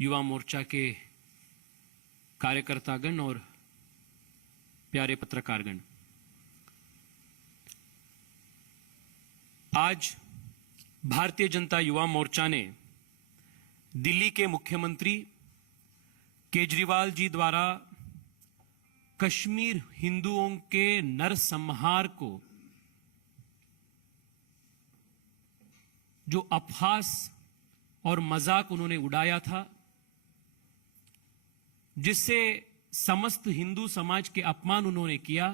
युवा मोर्चा के कार्यकर्तागण और प्यारे पत्रकारगण, आज भारतीय जनता युवा मोर्चा ने दिल्ली के मुख्यमंत्री केजरीवाल जी द्वारा कश्मीर हिंदुओं के नरसंहार को जो अपहास और मजाक उन्होंने उड़ाया था, जिससे समस्त हिंदू समाज के अपमान उन्होंने किया,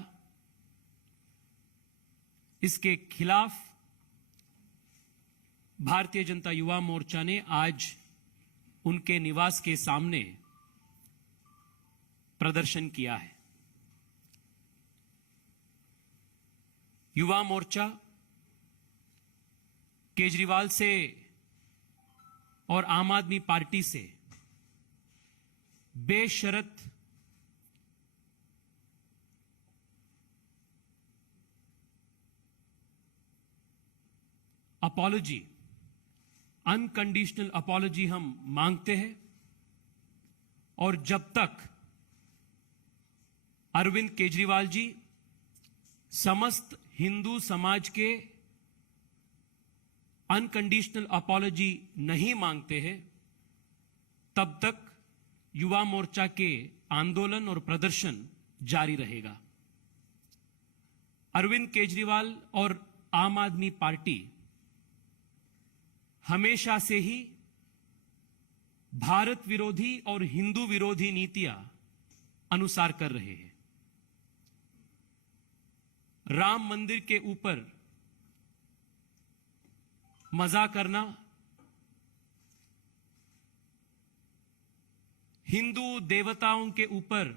इसके खिलाफ भारतीय जनता युवा मोर्चा ने आज उनके निवास के सामने प्रदर्शन किया है। युवा मोर्चा केजरीवाल से और आम आदमी पार्टी से बेशर्त अपॉलॉजी, अनकंडीशनल अपॉलॉजी हम मांगते हैं, और जब तक अरविंद केजरीवाल जी समस्त हिंदू समाज के अनकंडीशनल अपॉलॉजी नहीं मांगते हैं, तब तक युवा मोर्चा के आंदोलन और प्रदर्शन जारी रहेगा। अरविंद केजरीवाल और आम आदमी पार्टी हमेशा से ही भारत विरोधी और हिंदू विरोधी नीतियां अनुसार कर रहे हैं। राम मंदिर के ऊपर मजाक करना, हिंदू देवताओं के ऊपर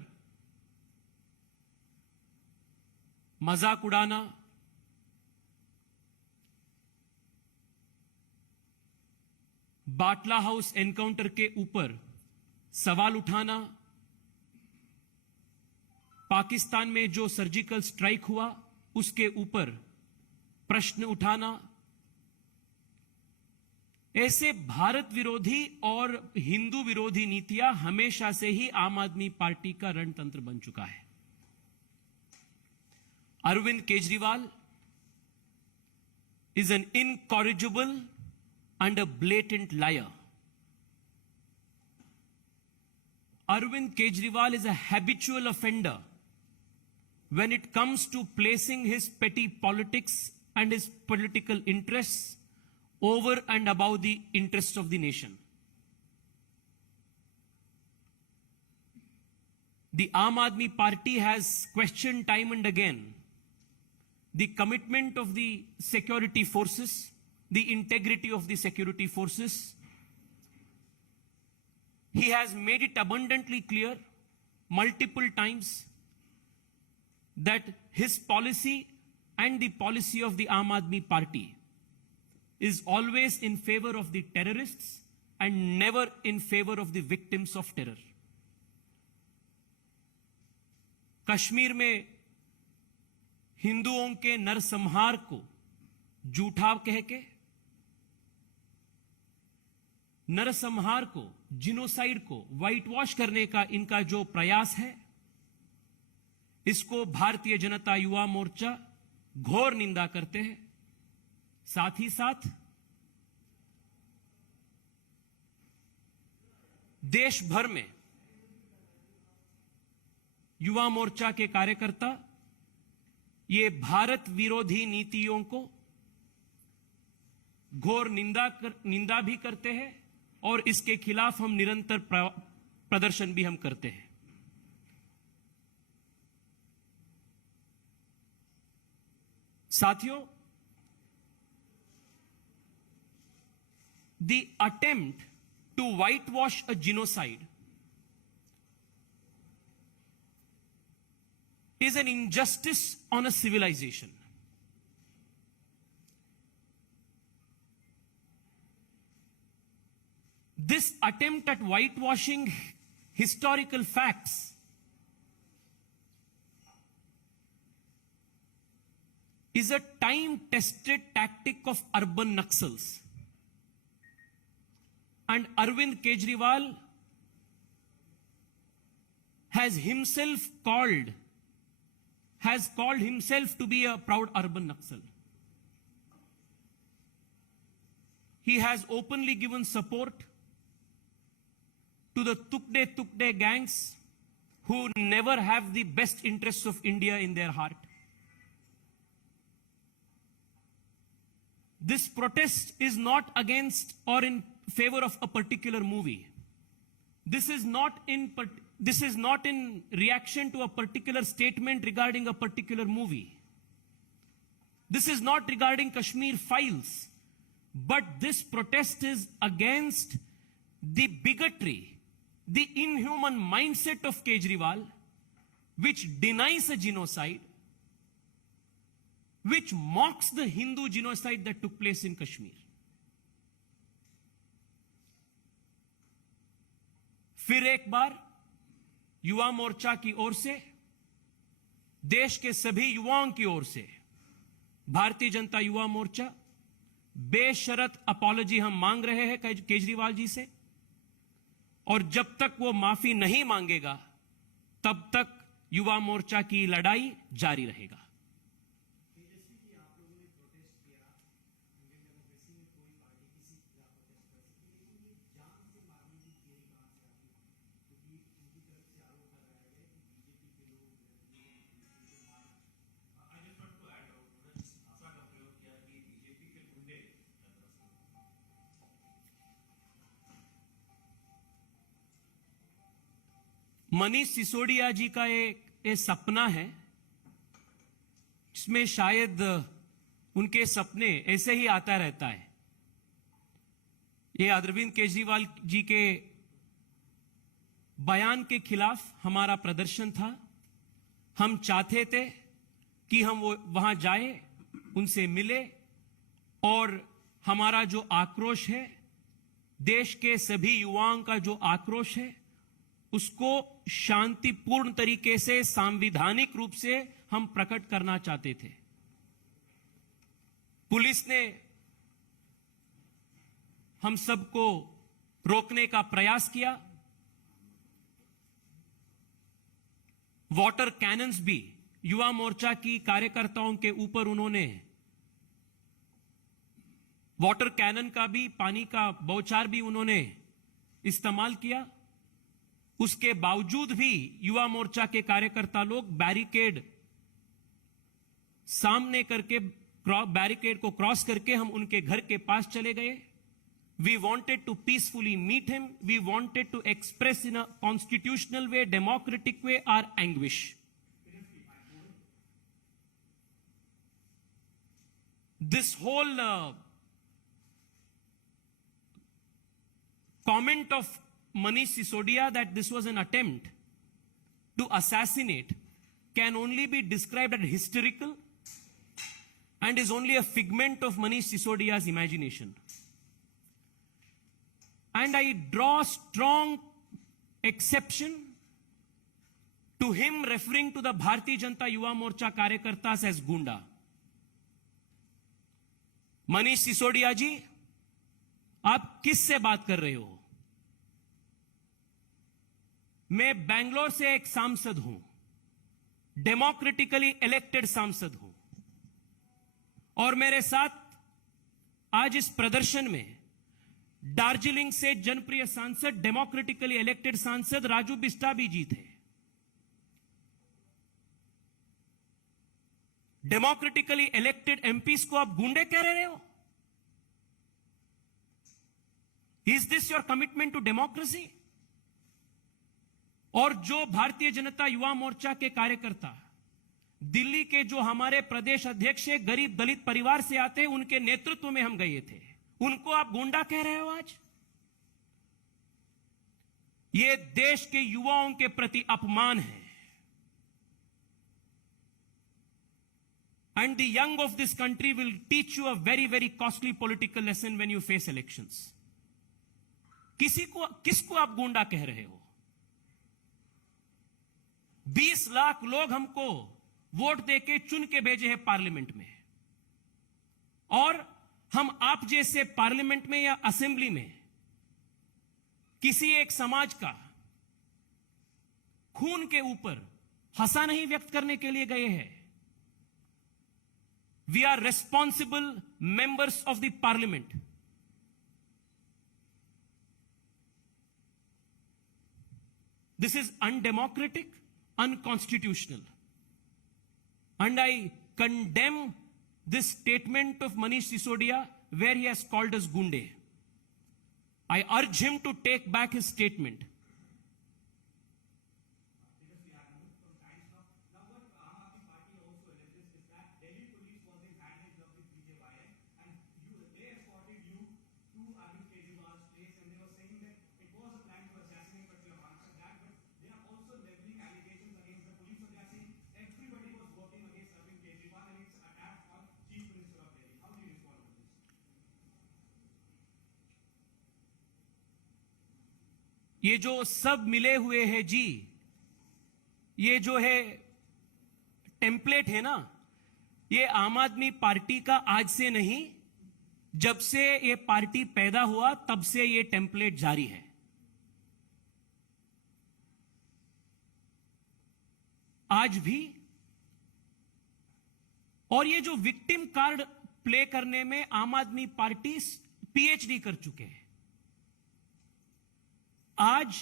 मजाक उड़ाना, बाटला हाउस एनकाउंटर के ऊपर सवाल उठाना, पाकिस्तान में जो सर्जिकल स्ट्राइक हुआ उसके ऊपर प्रश्न उठाना, ऐसे भारत विरोधी और हिंदू विरोधी नीतियां हमेशा से ही आम आदमी पार्टी का रणतंत्र बन चुका है। Arvind Kejriwal is an incorrigible and a blatant liar. Arvind Kejriwal is a habitual offender when it comes to placing his petty politics and his political interests over and above the interests of the nation. The Aam Aadmi Party has questioned time and again the commitment of the security forces, the integrity of the security forces. He has made it abundantly clear multiple times that his policy and the policy of the Aam Aadmi Party is always in favor of the terrorists and never in favor of the victims of terror. Kashmir में हिंदुओं के नरसंहार को झूठा कह के, नरसंहार को, जिनोसाइड को व्हाइट वॉश करने का इनका जो प्रयास है, इसको भारतीय जनता युवा मोर्चा घोर निंदा करते हैं। साथ ही साथ देश भर में युवा मोर्चा के कार्यकर्ता ये भारत विरोधी नीतियों को घोर निंदा भी करते हैं और इसके खिलाफ हम निरंतर प्रदर्शन भी हम करते हैं। साथियों, the attempt to whitewash a genocide is an injustice on a civilization. This attempt at whitewashing historical facts is a time-tested tactic of urban Naxals. And Arvind Kejriwal has called himself to be a proud urban Naxal. He has openly given support to the Tukde gangs who never have the best interests of India in their heart. This protest is not against or in favor of a particular movie. This is not in reaction to a particular statement regarding a particular movie. This is not regarding Kashmir Files. But this protest is against the bigotry, the inhuman mindset of Kejriwal, which denies a genocide, which mocks the Hindu genocide that took place in Kashmir. फिर एक बार युवा मोर्चा की ओर से, देश के सभी युवाओं की ओर से, भारतीय जनता युवा मोर्चा बेशर्त अपॉलॉजी हम मांग रहे हैं केजरीवाल जी से, और जब तक वो माफी नहीं मांगेगा तब तक युवा मोर्चा की लड़ाई जारी रहेगा। मनीष सिसोदिया जी का एक सपना है, इसमें शायद उनके सपने ऐसे ही आता रहता है। ये अरविंद केजरीवाल जी के बयान के खिलाफ हमारा प्रदर्शन था। हम चाहते थे कि हम वो वहां जाए, उनसे मिले, और हमारा जो आक्रोश है, देश के सभी युवाओं का जो आक्रोश है, उसको शांतिपूर्ण तरीके से, संवैधानिक रूप से हम प्रकट करना चाहते थे। पुलिस ने हम सबको रोकने का प्रयास किया। वाटर कैनन्स भी युवा मोर्चा की कार्यकर्ताओं के ऊपर उन्होंने, वाटर कैनन का भी, पानी का बौछार भी उन्होंने इस्तेमाल किया। उसके बावजूद भी युवा मोर्चा के कार्यकर्ता लोग बैरिकेड सामने करके, बैरिकेड को क्रॉस करके हम उनके घर के पास चले गए। We wanted to peacefully meet him, we wanted to express in a constitutional way, democratic way, our anguish. This whole comment of Manish Sisodia that this was an attempt to assassinate can only be described as hysterical and is only a figment of Manish Sisodia's imagination. And I draw strong exception to him referring to the Bharatiya Janata Yuva Morcha Karyakartas as Gunda. Manish Sisodia ji, आप किससे बात कर रहे हो? मैं बेंगलोर से एक सांसद हूं, डेमोक्रेटिकली इलेक्टेड सांसद हूं, और मेरे साथ आज इस प्रदर्शन में दार्जिलिंग से जनप्रिय सांसद, डेमोक्रेटिकली इलेक्टेड सांसद राजू बिस्टाबी जी थे। डेमोक्रेटिकली इलेक्टेड एमपीज को आप गुंडे कह रहे हो? Is this your commitment to democracy? और जो भारतीय जनता युवा मोर्चा के कार्यकर्ता दिल्ली के जो हमारे प्रदेश अध्यक्ष गरीब दलित परिवार से आते हैं, उनके नेतृत्व में हम गए थे, उनको आप गुंडा कह रहे हो आज? ये देश के युवाओं के प्रति अपमान है। And the young of this country will teach you a very, very costly political lesson when you face elections. किसको आप गुंडा कह रहे हो? 20 लाख लोग हमको वोट देके चुन के भेजे हैं पार्लियामेंट में, और हम आप जैसे पार्लियामेंट में या असेंबली में किसी एक समाज का खून के ऊपर हंसा नहीं व्यक्त करने के लिए गए हैं। We are responsible members of the parliament. This is undemocratic, unconstitutional. And I condemn this statement of Manish Sisodia where he has called us gunde. I urge him to take back his statement. ये जो सब मिले हुए हैं जी, ये जो है template है ना, ये आम आदमी पार्टी का आज से नहीं, जब से ये पार्टी पैदा हुआ तब से ये टेम्पलेट जारी है। आज भी। और ये जो विक्टिम कार्ड प्ले करने में आम आदमी पार्टी पीएचडी कर चुके हैं। आज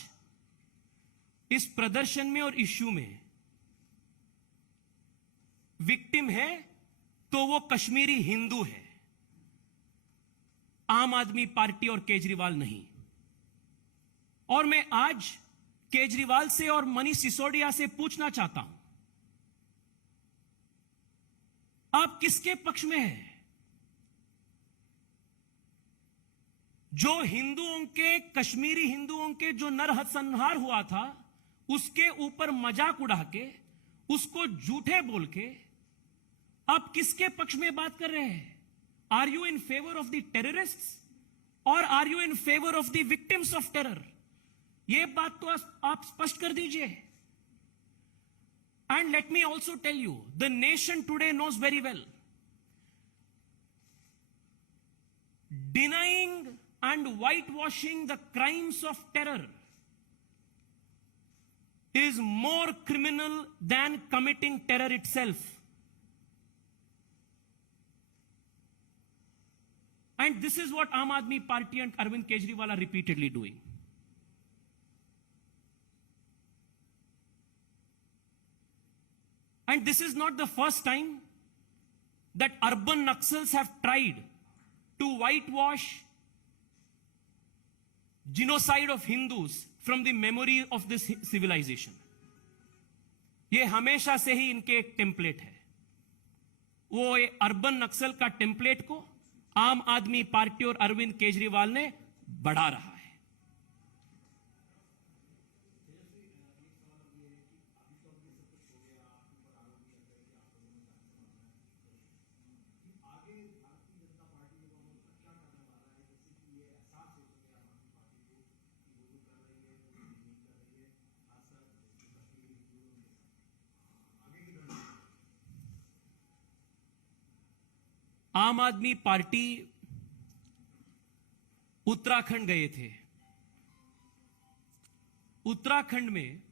इस प्रदर्शन में और इश्यू में विक्टिम है तो वो कश्मीरी हिंदू है, आम आदमी पार्टी और केजरीवाल नहीं। और मैं आज केजरीवाल से और मनीष सिसोदिया से पूछना चाहता हूं, आप किसके पक्ष में हैं? जो हिंदुओं के, कश्मीरी हिंदुओं के जो नरसंहार हुआ था, उसके ऊपर मजाक उड़ा के, उसको झूठे बोल के आप किसके पक्ष में बात कर रहे हैं? Are you in favour of the terrorists और are you in favour of the victims of terror? यह बात तो आप स्पष्ट कर दीजिए। And let me also tell you, the nation today knows very well, denying and whitewashing the crimes of terror is more criminal than committing terror itself. And this is what Aam Aadmi Party and Arvind Kejriwal are repeatedly doing. And this is not the first time that urban Naxals have tried to whitewash genocide of Hindus from the memory of this civilization. ये हमेशा से ही इनके एक template है। वो urban नक्सल का template को आम आदमी पार्टी और अरविंद केजरीवाल ने बढ़ा रहा है। आम आदमी पार्टी उत्तराखंड गए थे। उत्तराखंड में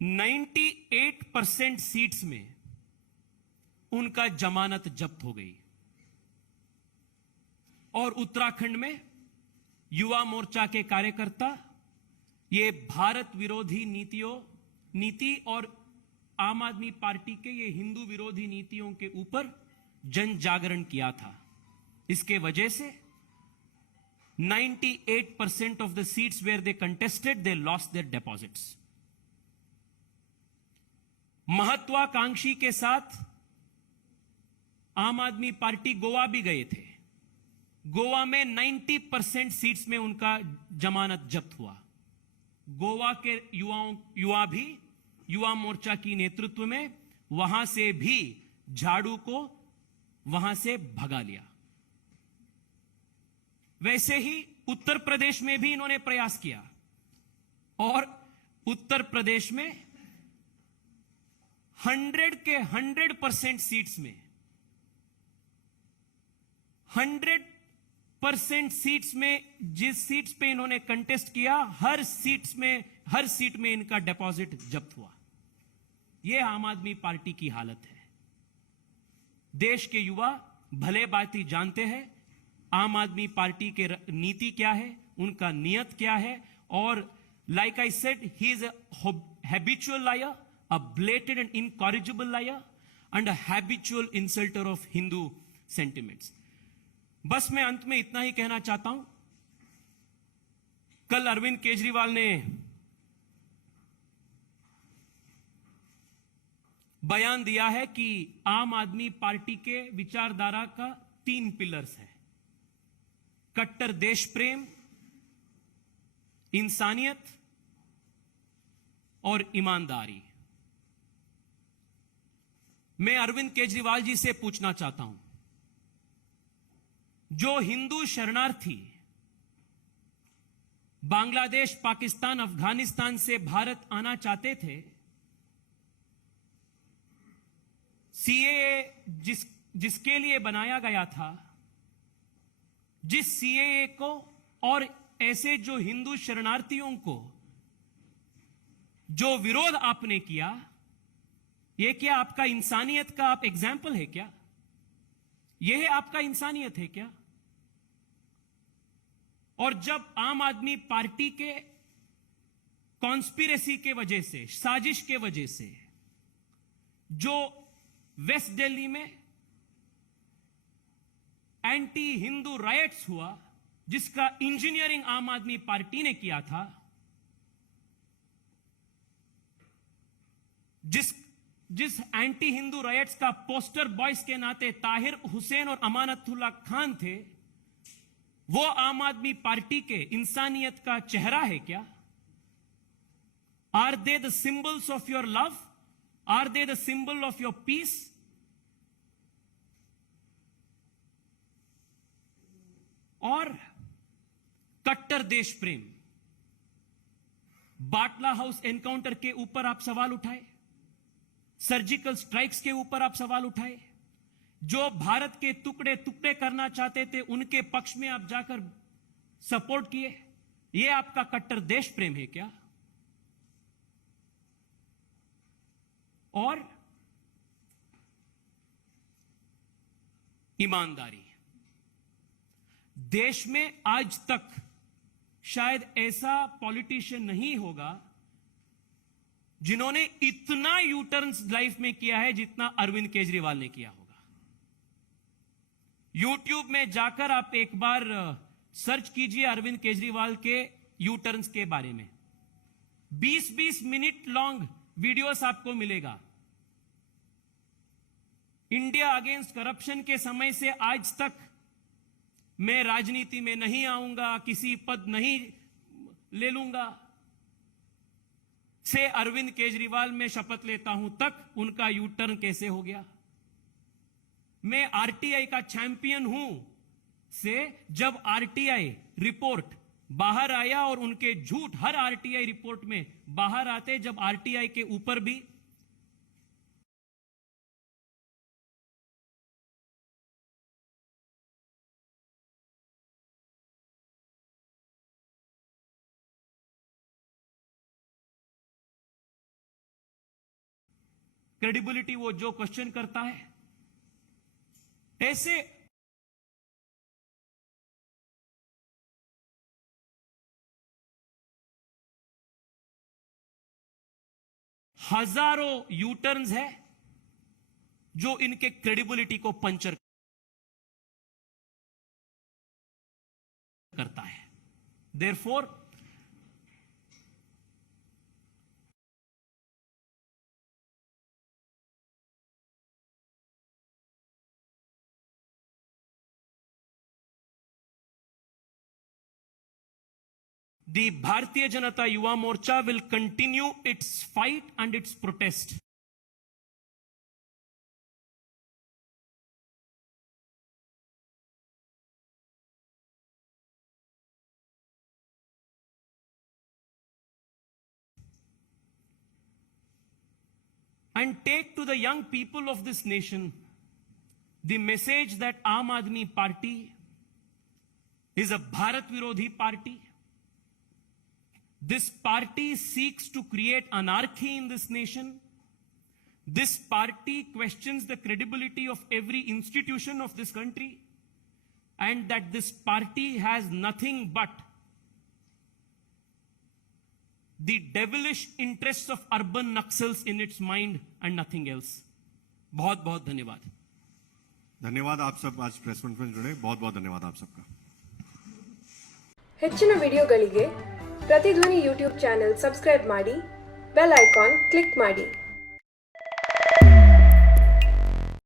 98% सीट्स में उनका जमानत जब्त हो गई। और उत्तराखंड में युवा मोर्चा के कार्यकर्ता ये भारत विरोधी नीति और आम आदमी पार्टी के ये हिंदू विरोधी नीतियों के ऊपर जन जागरण किया था। इसके वजह से 98% of the seats where they contested they lost their deposits. महत्वाकांक्षी के साथ आम आदमी पार्टी गोवा भी गए थे। गोवा में 90% सीट्स में उनका जमानत जब्त हुआ। गोवा के युवा मोर्चा की नेतृत्व में वहां से भी झाड़ू को वहां से भगा लिया। वैसे ही उत्तर प्रदेश में भी इन्होंने प्रयास किया और उत्तर प्रदेश में 100 के 100% सीट्स में परसेंट सीट्स में, जिस सीट्स पे इन्होंने कंटेस्ट किया, हर सीट में इनका डिपॉजिट जब्त हुआ। यह आम आदमी पार्टी की हालत है। देश के युवा भले बात ही जानते हैं आम आदमी पार्टी के नीति क्या है, उनका नियत क्या है, और like I said, he is a habitual liar, a blatant and incorrigible liar and a habitual insulter of Hindu sentiments. बस मैं अंत में इतना ही कहना चाहता हूं, कल अरविंद केजरीवाल ने बयान दिया है कि आम आदमी पार्टी के विचारधारा का 3 पिलर्स है: कट्टर देश प्रेम, इंसानियत और ईमानदारी। मैं अरविंद केजरीवाल जी से पूछना चाहता हूं, जो हिंदू शरणार्थी बांग्लादेश, पाकिस्तान, अफगानिस्तान से भारत आना चाहते थे, सीएए जिसके लिए बनाया गया था, जिस सीएए को और ऐसे जो हिंदू शरणार्थियों को जो विरोध आपने किया, यह क्या आपका इंसानियत का आप एग्जाम्पल है क्या? यह आपका इंसानियत है क्या? और जब आम आदमी पार्टी के कॉन्स्पिरेसी के वजह से, साजिश के वजह से, जो वेस्ट दिल्ली में एंटी हिंदू राइट्स हुआ, जिसका इंजीनियरिंग आम आदमी पार्टी ने किया था, जिस एंटी हिंदू राइट्स का पोस्टर बॉयज के नाते ताहिर हुसैन और अमानतुल्लाह खान थे, वो आम आदमी पार्टी के इंसानियत का चेहरा है क्या? Are they the symbols of your love? Are they the symbol of your peace? और कट्टर देश प्रेम, बाटला हाउस एनकाउंटर के ऊपर आप सवाल उठाए, सर्जिकल स्ट्राइक्स के ऊपर आप सवाल उठाए, जो भारत के टुकड़े टुकड़े करना चाहते थे उनके पक्ष में आप जाकर सपोर्ट किए। यह आपका कट्टर देश प्रेम है क्या? और ईमानदारी, देश में आज तक शायद ऐसा पॉलिटिशियन नहीं होगा जिन्होंने इतना यू टर्न्स लाइफ में किया है जितना अरविंद केजरीवाल ने किया होगा। यूट्यूब में जाकर आप एक बार सर्च कीजिए अरविंद केजरीवाल के यू टर्न्स के बारे में, 20-20 मिनट लॉन्ग वीडियोस आपको मिलेगा। इंडिया अगेंस्ट करप्शन के समय से आज तक मैं राजनीति में नहीं आऊंगा, किसी पद नहीं ले लूंगा, से अरविंद केजरीवाल में शपथ लेता हूं तक उनका यू टर्न कैसे हो गया। मैं आरटीआई का चैंपियन हूं से जब आरटीआई रिपोर्ट बाहर आया और उनके झूठ हर आरटीआई रिपोर्ट में बाहर आते, जब आरटीआई के ऊपर भी क्रेडिबिलिटी वो जो क्वेश्चन करता है, ऐसे हजारों यू टर्न्स है जो इनके क्रेडिबिलिटी को पंचर करता है। Therefore the Bharatiya Janata Yuva Morcha will continue its fight and its protest. And take to the young people of this nation the message that Aam Aadmi Party is a Bharat Virodhi party. This party seeks to create anarchy in this nation. This party questions the credibility of every institution of this country, and that this party has nothing but the devilish interests of urban Naxals in its mind and nothing else. बहुत बहुत धन्यवाद. धन्यवाद आप सब आज press conference में जुड़े. बहुत बहुत धन्यवाद आप सबका. ಹೆಚ್ಚಿನ ವಿಡಿಯೋಗಳಿಗೆ ಪ್ರತಿಧ್ವನಿ ಯೂಟ್ಯೂಬ್ ಚಾನೆಲ್ ಸಬ್ಸ್ಕ್ರೈಬ್ ಮಾಡಿ, ಬೆಲ್ ಐಕಾನ್ ಕ್ಲಿಕ್ ಮಾಡಿ.